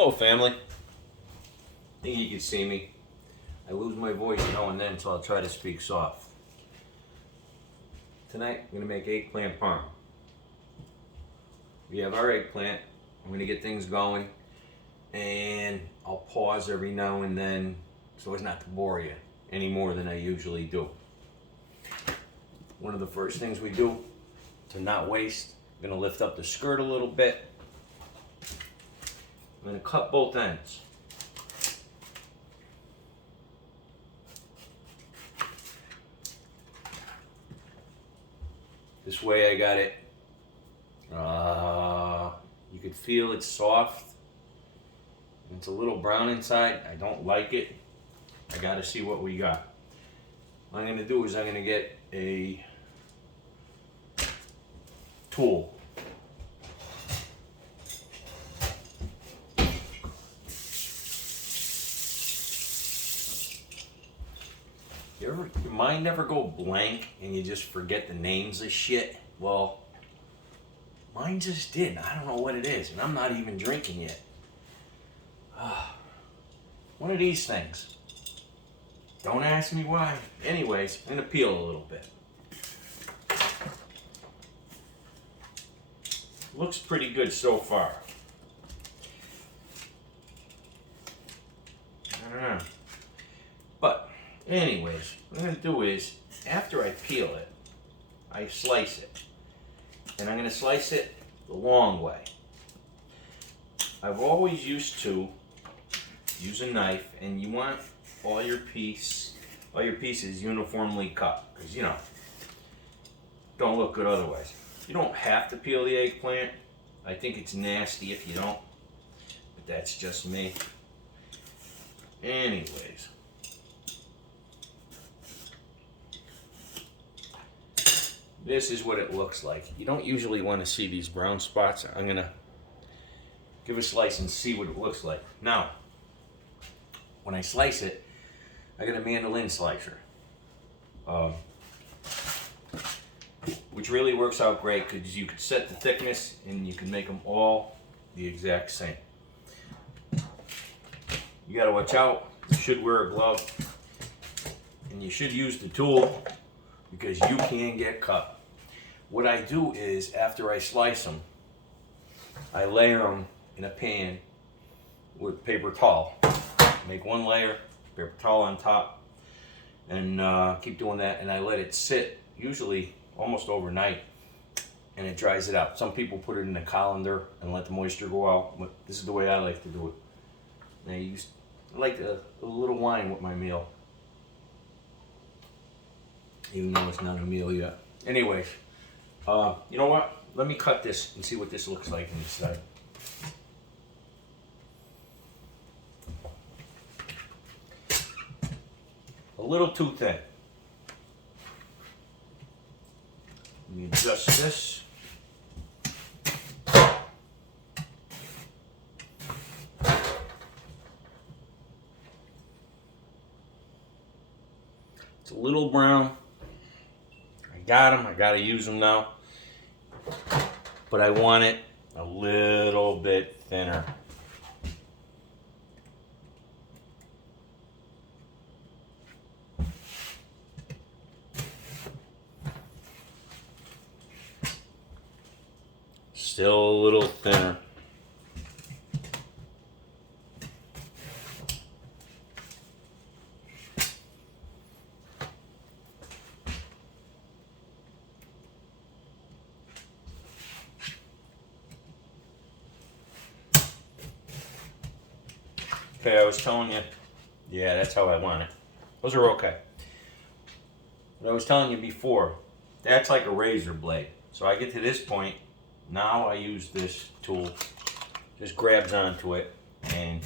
Hello, family. I think you can see me. I lose my voice now and then, so I'll try to speak soft. Tonight, I'm going to make eggplant parm. We have our eggplant. I'm going to get things going, and I'll pause every now and then so as not to bore you any more than I usually do. One of the first things we do to not waste, I'm going to lift up the skirt a little bit. I'm going to cut both ends. This way I got it, you could feel it's soft. It's a little brown inside. I don't like it. I got to see what we got. What I'm going to do is I'm going to get a tool. Your mind never go blank and you just forget the names of shit? Well, mine just did. I don't know what it is, and I'm not even drinking yet. One of these things. Don't ask me why. Anyways, I'm gonna peel a little bit. Looks pretty good so far. I don't know. But anyways, what I'm going to do is, after I peel it, I slice it. And I'm going to slice it the long way. I've always used to use a knife, and you want all your pieces uniformly cut. Because, you know, don't look good otherwise. You don't have to peel the eggplant. I think it's nasty if you don't. But that's just me. Anyways. This is what it looks like. You don't usually want to see these brown spots. I'm going to give a slice and see what it looks like. Now, when I slice it, I got a mandolin slicer. Which really works out great because you can set the thickness and you can make them all the exact same. You got to watch out. You should wear a glove. And you should use the tool because you can get cut. What I do is, after I slice them, I layer them in a pan with paper towel. Make one layer, paper towel on top, and keep doing that. And I let it sit, usually almost overnight, and it dries it out. Some people put it in a colander and let the moisture go out, but this is the way I like to do it. And I like a little wine with my meal, even though it's not a meal yet. Anyways, you know what? Let me cut this and see what this looks like inside. A little too thin. Let me adjust this. It's a little brown. I got them. I got to use them now. But I want it a little bit thinner. Still a little thinner. Okay, I was telling you, yeah, that's how I want it. Those are okay. What I was telling you before, that's like a razor blade. So I get to this point, now I use this tool, just grabs onto it, and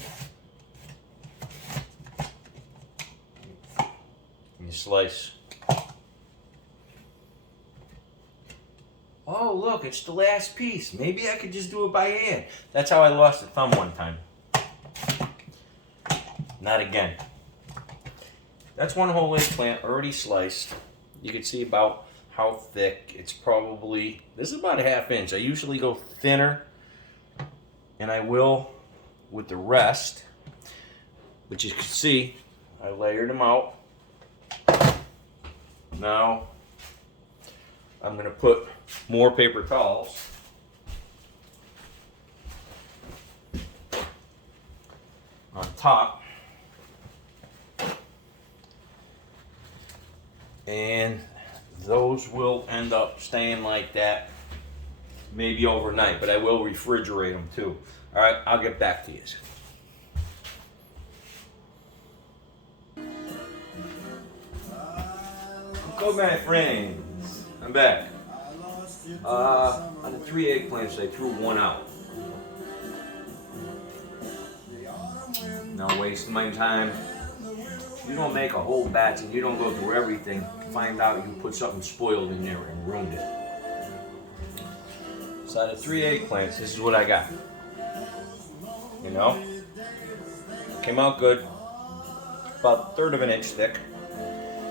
you slice. Oh, look, it's the last piece. Maybe I could just do it by hand. That's how I lost a thumb one time. Not again. That's one whole eggplant already sliced. You can see about how thick. It's probably, this is about a ½ inch. I usually go thinner, and I will with the rest. But you can see, I layered them out. Now, I'm going to put more paper towels on top. And those will end up staying like that, maybe overnight, but I will refrigerate them too. All right, I'll get back to you. Go, my friends. I'm back. On the 3 eggplants, I threw one out. Not wasting my time. You don't make a whole batch and you don't go through everything. Find out you put something spoiled in there and ruined it. So out of 3 eggplants, this is what I got. You know? Came out good. About 1/3 of an inch thick.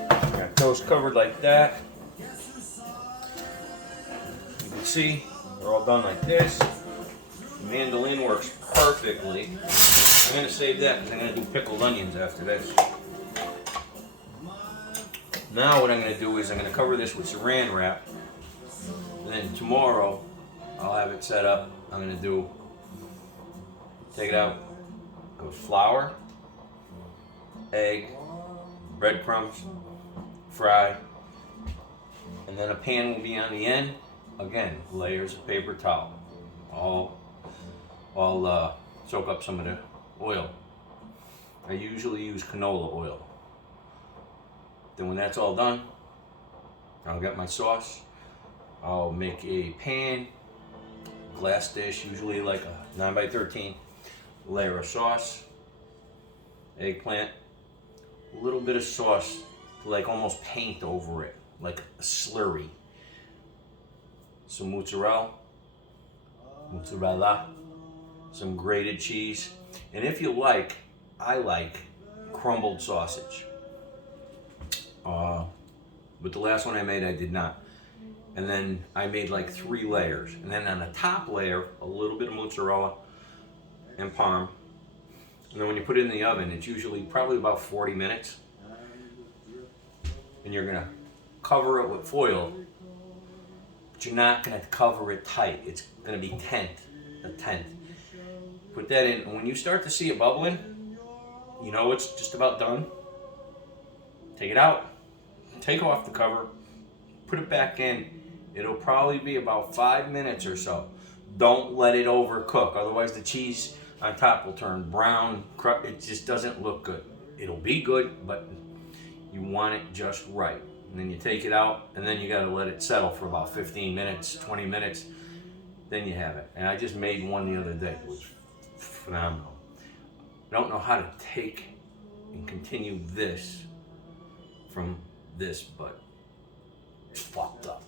Got those covered like that. You can see they're all done like this. The mandolin works perfectly. I'm going to save that because I'm going to do pickled onions after this. Now what I'm going to do is I'm going to cover this with saran wrap. And then tomorrow I'll have it set up. I'm going to take it out, goes flour, egg, breadcrumbs, fry, and then a pan will be on the end. Again, layers of paper towel. I'll soak up some of the oil. I usually use canola oil. Then when that's all done, I'll get my sauce. I'll make a pan, glass dish, usually like a 9x13, layer of sauce, eggplant, a little bit of sauce to like almost paint over it, like a slurry. Some mozzarella, some grated cheese, and if you like, I like crumbled sausage. But the last one I made, I did not. And then I made like 3 layers. And then on the top layer, a little bit of mozzarella and parm. And then when you put it in the oven, it's usually probably about 40 minutes. And you're gonna cover it with foil, but you're not gonna cover it tight. It's gonna be a tent. Put that in, and when you start to see it bubbling, you know it's just about done. Take it out, take off the cover, put it back in. It'll probably be about 5 minutes or so. Don't let it overcook, otherwise the cheese on top will turn brown. It just doesn't look good. It'll be good, but you want it just right. And then you take it out, and then you gotta let it settle for about 15 minutes, 20 minutes. Then you have it. And I just made one the other day. It was phenomenal. I don't know how to take and continue this from this, but it's fucked up.